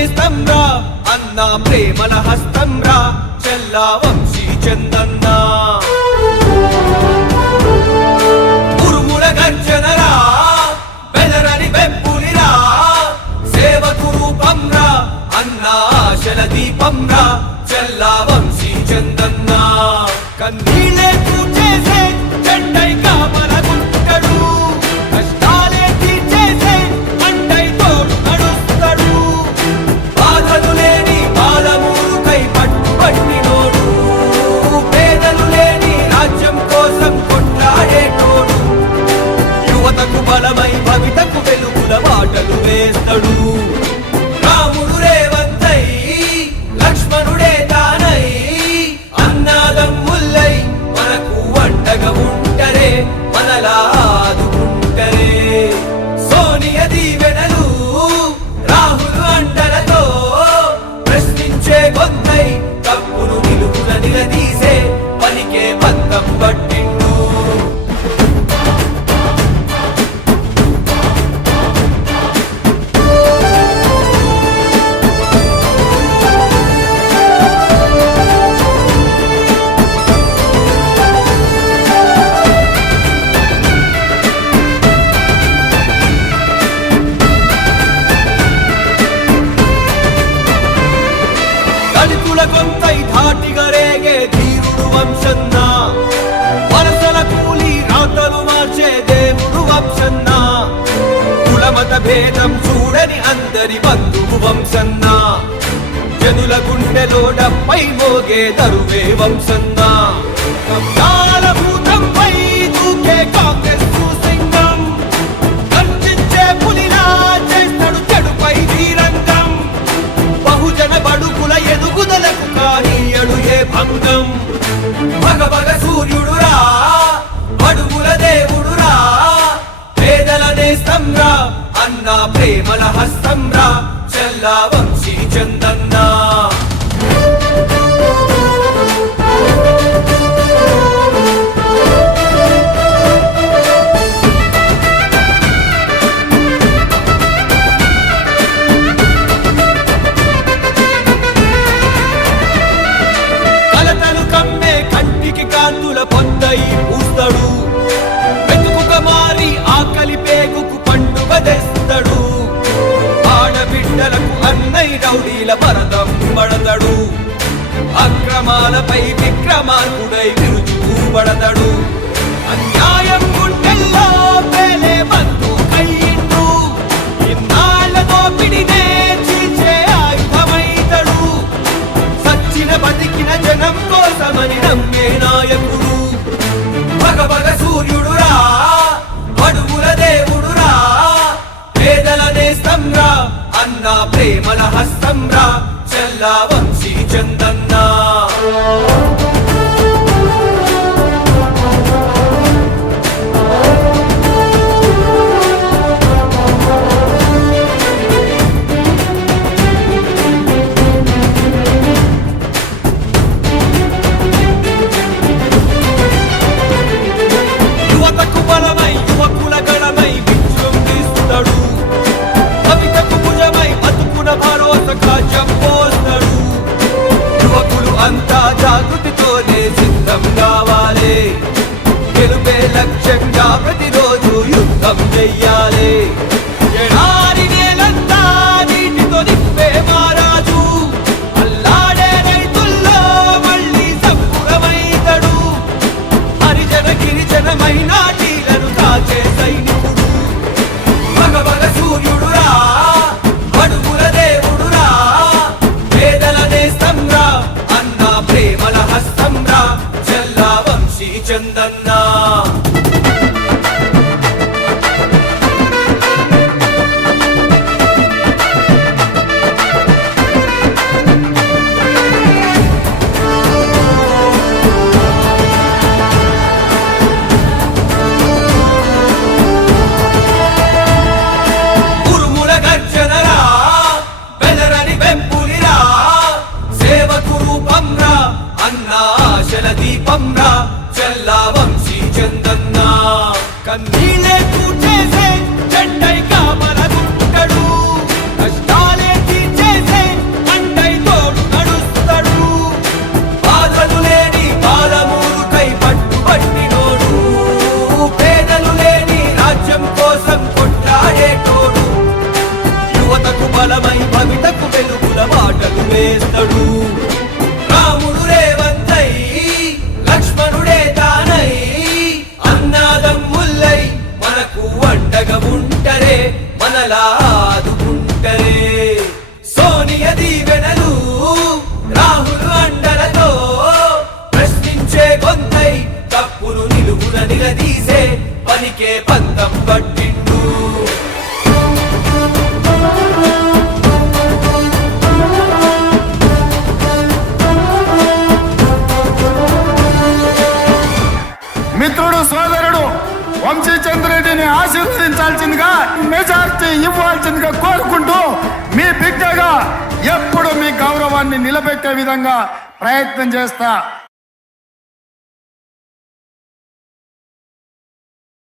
చేస్తాం రా అన్నా ప్రేమల హస్తం రా చెల్లా వంశీ చందన్నా. ఉరుముల గర్జనరా. చెల్లా వంశీ కన్నీ భేదం చూడని అందరి బంధువు వంశన్నా. జనుల గుండెలో డప్పై మోగే తరువే వంశన్నా. చెల్లా అక్రమాలపై విక్రమార్కుడై విరుచూపడతాడు అన్యాయం గుండెల్లో పేలే బంధు కయ్యిండు ఇన్నాళ్ళ దోపిడినే చీల్చే ఆయుధమైతడు. సచ్చిన బతికిన జనం కోసమని నమ్మే నాయకుడు. భగ భగ సూర్యుడురా అడుగుల దేవుడురా పేదల నేస్తంరా అన్న ప్రేమల హస్తంరా చల్లా వంశీ చందన్న లక్ష్యంగా ప్రతిరోజు యుద్ధం చెయ్యాలి. ఎడారి నేలంతా నీటితో నింపే మారాజు అల్లాడే రైతుల్లో మళ్ళీ సంపురమైతడు. హరిజన గిరిజన మైనాటీలను కాచే సైనికుడు భగ భగ సూర్యుడురా అడుగుల దేవుడురా. పేదల నేస్తంరా అన్న ప్రేమల హస్తంరా చెల్లా వంశీ చందన్నా. झूठे से झंडे మెజార్టీ ఇవ్వాల్సిందిగా కోరుకుంటూ మీ బిడ్డగా ఎప్పుడు మీ గౌరవాన్ని నిలబెట్టే విధంగా ప్రయత్నం చేస్తా.